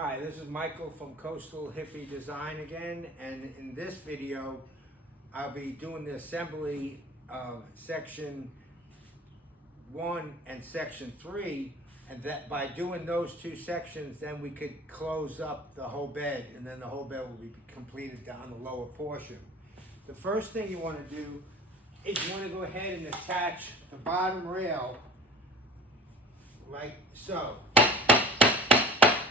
Hi, this is Michael from Coastal Hippie Design again, and in this video I'll be doing the assembly of section 1 and section 3, and that by doing those two sections then we could close up the whole bed, and then the whole bed will be completed down the lower portion. The first thing you want to do is you want to go ahead and attach the bottom rail like so.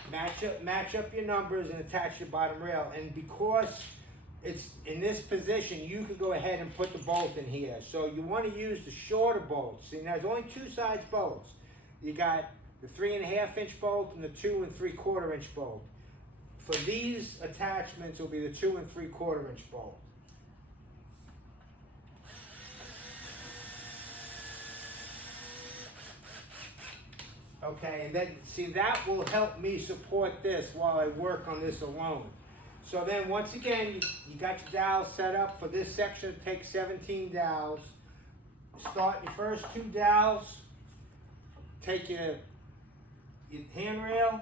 Match up your numbers and attach your bottom rail. And because it's in this position, you could go ahead and put the bolt in here. So you want to use the shorter bolts. See, there's only two size bolts. You got the 3.5 inch bolt and the 2 3/4 inch bolt. For these attachments, it'll be the 2 3/4 inch bolt. Okay, and then, see, that will help me support this while I work on this alone. So then, once again, you got your dowels set up. For this section, it takes 17 dowels. Start your first 2 dowels. Take your handrail.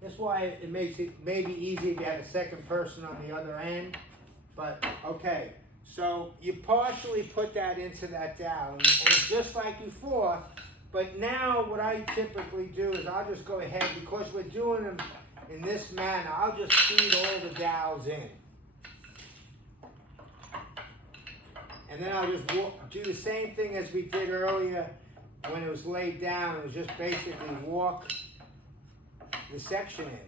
That's why it makes it maybe easy if you had a second person on the other end. But, okay, so you partially put that into that dowel, and it's just like before, but now what I typically do is I'll just go ahead, because we're doing them in this manner, I'll just feed all the dowels in. And then I'll just do the same thing as we did earlier when it was laid down. It was just basically walk the section in.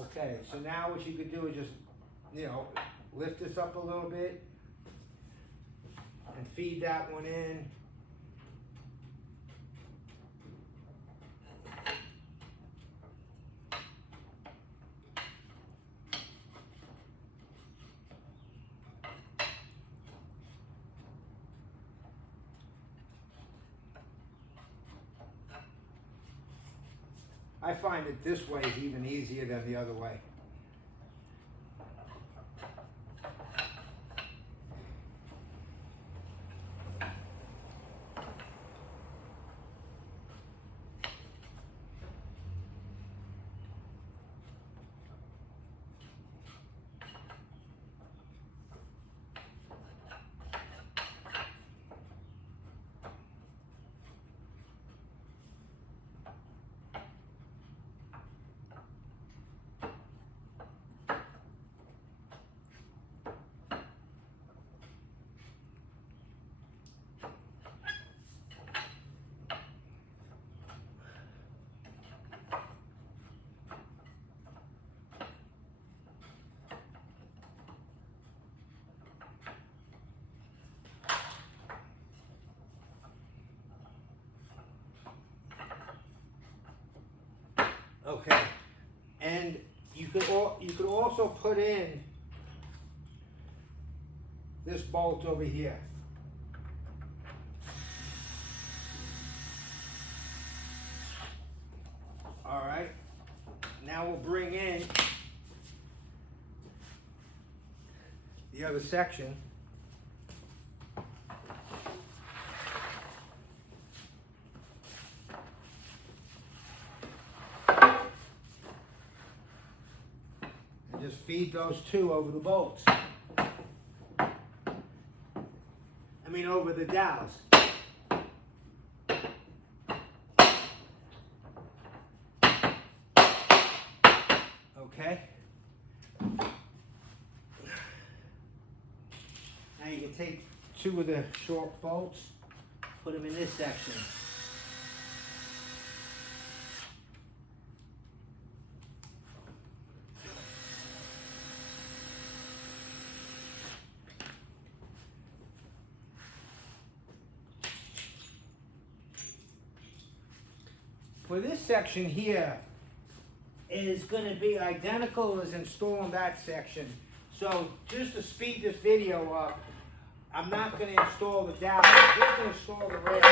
Okay, so now what you could do is just, lift this up a little bit and feed that one in. I find that this way is even easier than the other way. Okay, and you could also put in this bolt over here. All right, now we'll bring in the other section. Just feed those two over the bolts. Over the dowels. Okay. Now you can take 2 of the short bolts, put them in this section. For this section here, is going to be identical as installing that section. So just to speed this video up, I'm not going to install the dowel. I'm just going to install the rails.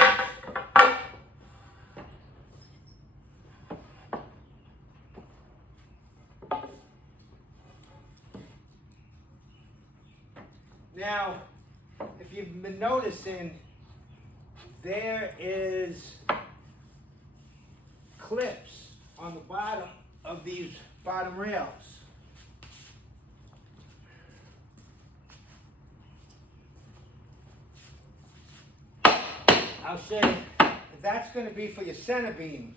Now, if you've been noticing, there is clips on the bottom of these bottom rails. I'll show you. That's going to be for your center beam.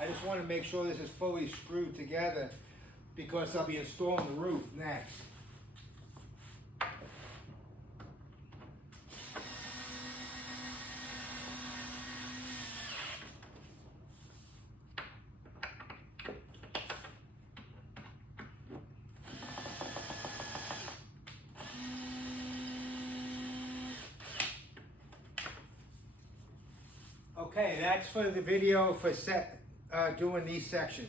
I just want to make sure this is fully screwed together because I'll be installing the roof next. Okay, that's for the video for doing these sections.